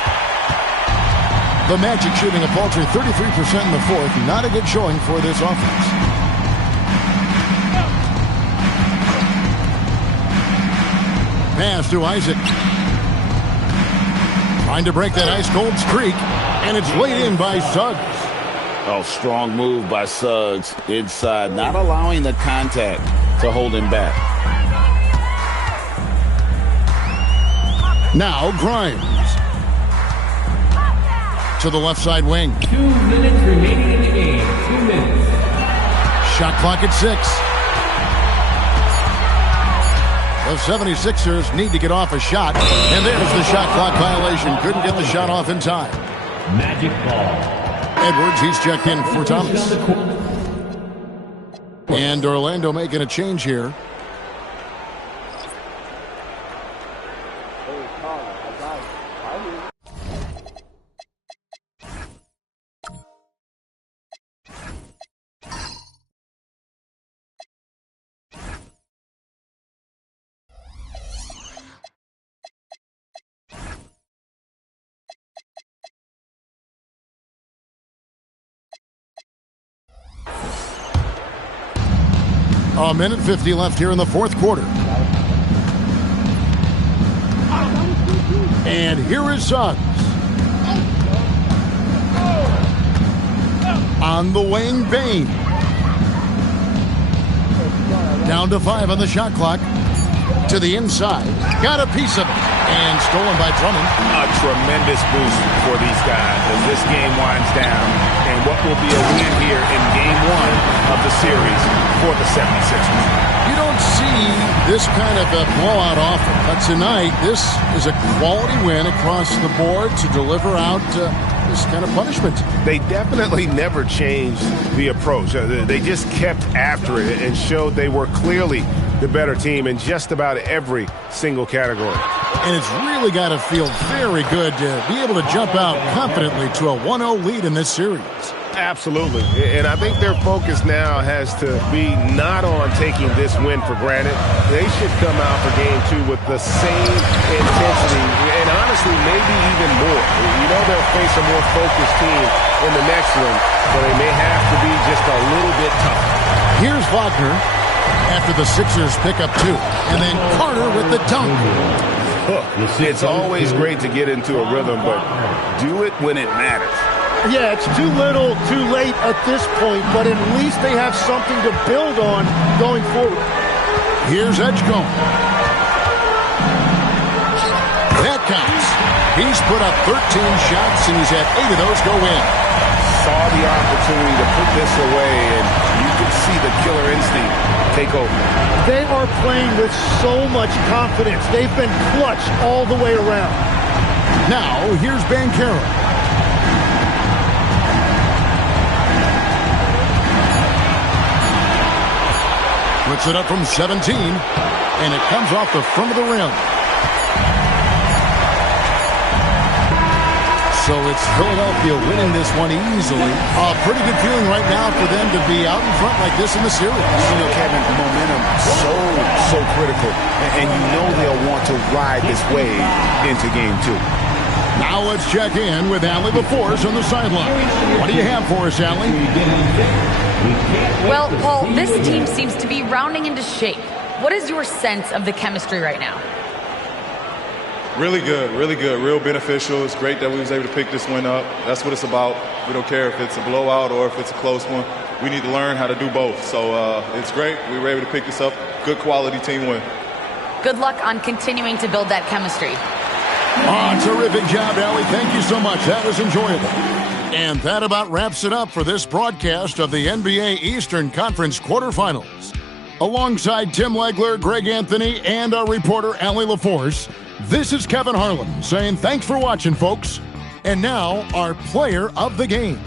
The Magic shooting a paltry 33% in the fourth. Not a good showing for this offense. Pass to Isaac. Trying to break that ice-cold streak. And it's laid in by Suggs. Oh, strong move by Suggs inside, not allowing the contact to hold him back. Now Grimes. To the left side wing. 2 minutes remaining in the game. 2 minutes. Shot clock at 6. The 76ers need to get off a shot. And there's the shot clock violation. Couldn't get the shot off in time. Magic ball. Edwards, he's checked in for Thomas. And Orlando making a change here. A minute 50 left here in the fourth quarter. And here is Suggs. on the wing, Bane. Down to 5 on the shot clock. To the inside. Got a piece of it. And stolen by Drummond. A tremendous boost for these guys as this game winds down. And what will be a win here in game 1 of the series for the 76ers. You don't see this kind of a blowout often. But tonight, this is a quality win across the board to deliver out this kind of punishment. They definitely never changed the approach. They just kept after it and showed they were clearly the better team in just about every single category. And it's really got to feel very good to be able to jump out confidently to a 1-0 lead in this series. Absolutely. And I think their focus now has to be not on taking this win for granted. They should come out for game 2 with the same intensity and honestly maybe even more. You know they'll face a more focused team in the next one, so they may have to be just a little bit tougher. Here's Wagner after the Sixers pick up 2. And then Carter with the dunk. It's always great to get into a rhythm, but do it when it matters. Yeah, it's too little, too late at this point, but at least they have something to build on going forward. Here's Edgecombe. That counts. He's put up 13 shots, and he's had 8 of those go in. Saw the opportunity to put this away, and you can see the killer instinct take over. They are playing with so much confidence. They've been clutch all the way around. Now, here's Banchero. Puts it up from 17, and it comes off the front of the rim. So it's Philadelphia winning this one easily. A pretty good feeling right now for them to be out in front like this in the series. You know, Kevin, momentum so critical. And you know they'll want to ride this wave into game 2. Now let's check in with Allie LaForce on the sideline. What do you have for us, Allie? Well, Paul, this team seems to be rounding into shape. What is your sense of the chemistry right now? Really good, real beneficial. It's great that we was able to pick this win up. That's what it's about. We don't care if it's a blowout or if it's a close one. We need to learn how to do both. So it's great. We were able to pick this up. Good quality team win. Good luck on continuing to build that chemistry. Oh, terrific job, Allie. Thank you so much. That was enjoyable. And that about wraps it up for this broadcast of the NBA Eastern Conference quarterfinals. Alongside Tim Legler, Greg Anthony, and our reporter, Allie LaForce, this is Kevin Harlan saying thanks for watching, folks. And now, our player of the game.